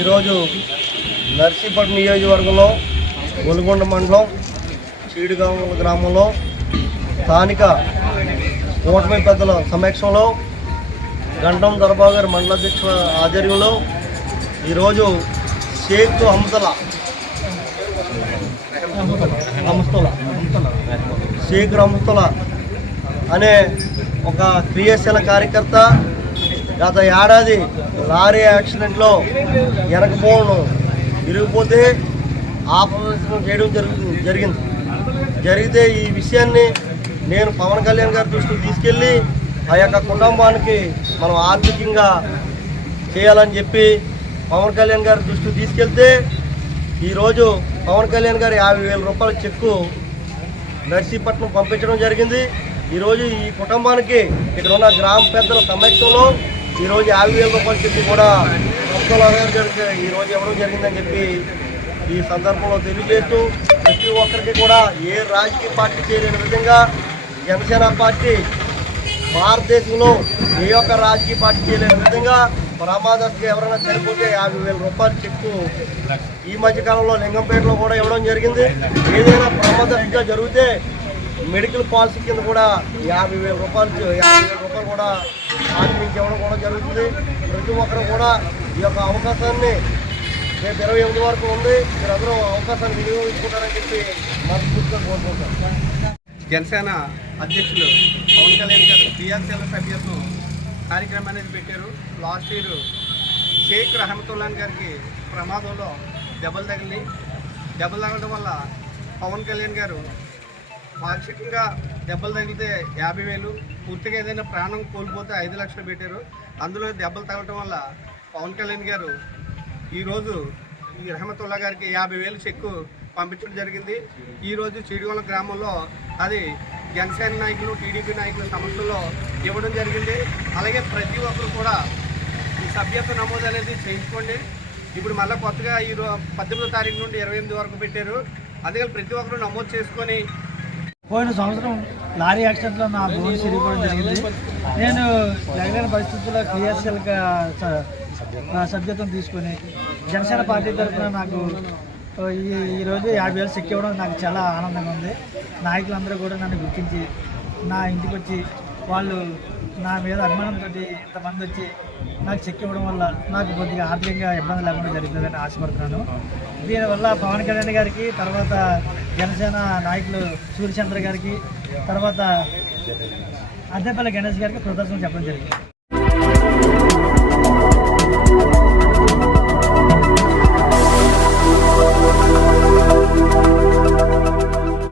ఈరోజు నర్సీపట్నం నియోజకవర్గంలో ఒలుగొండ మండలం చీడుగాం గ్రామంలో స్థానిక కూటమి పెద్దల సమక్షంలో గంటం దర్బాబు గారి మండల అధ్యక్షుల ఆధ్వర్యంలో ఈరోజు షేక్ రహమతుల్లా అనే ఒక క్రియాశీల కార్యకర్త గత ఏడాది లారీ యాక్సిడెంట్లో వెనకపోవడం విరిగిపోతే ఆపరేషన్ చేయడం జరిగితే ఈ విషయాన్ని నేను పవన్ కళ్యాణ్ గారి దృష్టికి తీసుకెళ్ళి ఆ యొక్క కుటుంబానికి మనం ఆర్థికంగా చేయాలని చెప్పి పవన్ కళ్యాణ్ గారి దృష్టికి తీసుకెళ్తే ఈరోజు పవన్ కళ్యాణ్ గారి 50,000 రూపాయల చెక్కు నర్సీపట్నం పంపించడం జరిగింది. ఈరోజు ఈ కుటుంబానికి ఇక్కడ ఉన్న గ్రామ పెద్దల సమక్షంలో ఈరోజు 50,000 రూపాయల చెక్కు కూడా ఈరోజు ఇవ్వడం జరిగిందని చెప్పి ఈ సందర్భంలో తెలియజేస్తూ ప్రతి ఒక్కరికి కూడా ఏ రాజకీయ పార్టీ చేయలేని విధంగా జనసేన పార్టీ భారతదేశంలో ఏ ఒక్క రాజకీయ పార్టీ చేయలేని విధంగా ప్రమాదస్తుగా ఎవరైనా చనిపోతే 50,000 రూపాయల చెక్కు ఈ మధ్యకాలంలో లింగంపేటలో కూడా ఇవ్వడం జరిగింది. ఏదైనా ప్రమాదస్తుగా జరిగితే మెడికల్ పాలసీ కింద కూడా 50,000 రూపాయలు కూడా ఆక్రమించి ఇవ్వడం కూడా జరుగుతుంది. ప్రతి ఒక్కరు కూడా ఈ యొక్క అవకాశాన్ని రేపు 28 వరకు ఉంది, మీరందరూ అవకాశాన్ని వినియోగించుకుంటారని చెప్పి మనస్ఫూర్తిగా కోరుకుంటాం. జనసేన అధ్యక్షులు పవన్ కళ్యాణ్ గారు క్రియాశీల సభ్యత్వం కార్యక్రమం అనేది పెట్టారు. లాస్ట్ ఇయర్ షేక్ రహమతుల్లా గారికి ప్రమాదంలో దెబ్బలు తగలడం వల్ల పవన్ కళ్యాణ్ గారు పాక్షికంగా దెబ్బలు తగిలితే 50,000, పూర్తిగా ఏదైనా ప్రాణం కోల్పోతే 5 లక్షలు పెట్టారు. అందులో దెబ్బలు తగలటం వల్ల పవన్ కళ్యాణ్ గారు ఈరోజు ఈ రహమతుల్లా గారికి 50,000 చెక్కు పంపించడం జరిగింది. ఈరోజు చీడుగొండ గ్రామంలో అది జనసేన నాయకులు, టీడీపీ నాయకుల సమస్యలో ఇవ్వడం జరిగింది. అలాగే ప్రతి ఒక్కరు కూడా ఈ సభ్యత్వ నమోదు అనేది చేయించుకోండి. ఇప్పుడు మళ్ళీ కొత్తగా 18వ తారీఖు నుండి 28 వరకు పెట్టారు. అందుకని ప్రతి ఒక్కరు నమోదు చేసుకొని పోయిన సంవత్సరం లారీ యాక్సిడెంట్లో నా బోన్ సిరిగిపోవడం జరిగింది. నేను జగన్ పరిస్థితుల్లో క్రియాశీలక సభ్యత్వం తీసుకొని జనసేన పార్టీ తరఫున నాకు ఈరోజు 50,000 చెక్ ఇవ్వడం నాకు చాలా ఆనందంగా ఉంది. నాయకులందరూ కూడా నన్ను గుర్తించి నా ఇంటికి వచ్చి వాళ్ళు నా మీద అభిమానంతో ఇంతమంది వచ్చి నాకు చెక్ ఇవ్వడం వల్ల నాకు కొద్దిగా ఆర్థికంగా ఇబ్బంది లేకుండా జరుగుతుందని ఆశపడుతున్నాను. దీనివల్ల పవన్ కళ్యాణ్ గారికి, తర్వాత జనసేన నాయకులు సూర్యచంద్ర గారికి, తర్వాత అద్దెపల్లి గణేష్ గారికి కృతజ్ఞతలు చెప్పడం జరిగింది.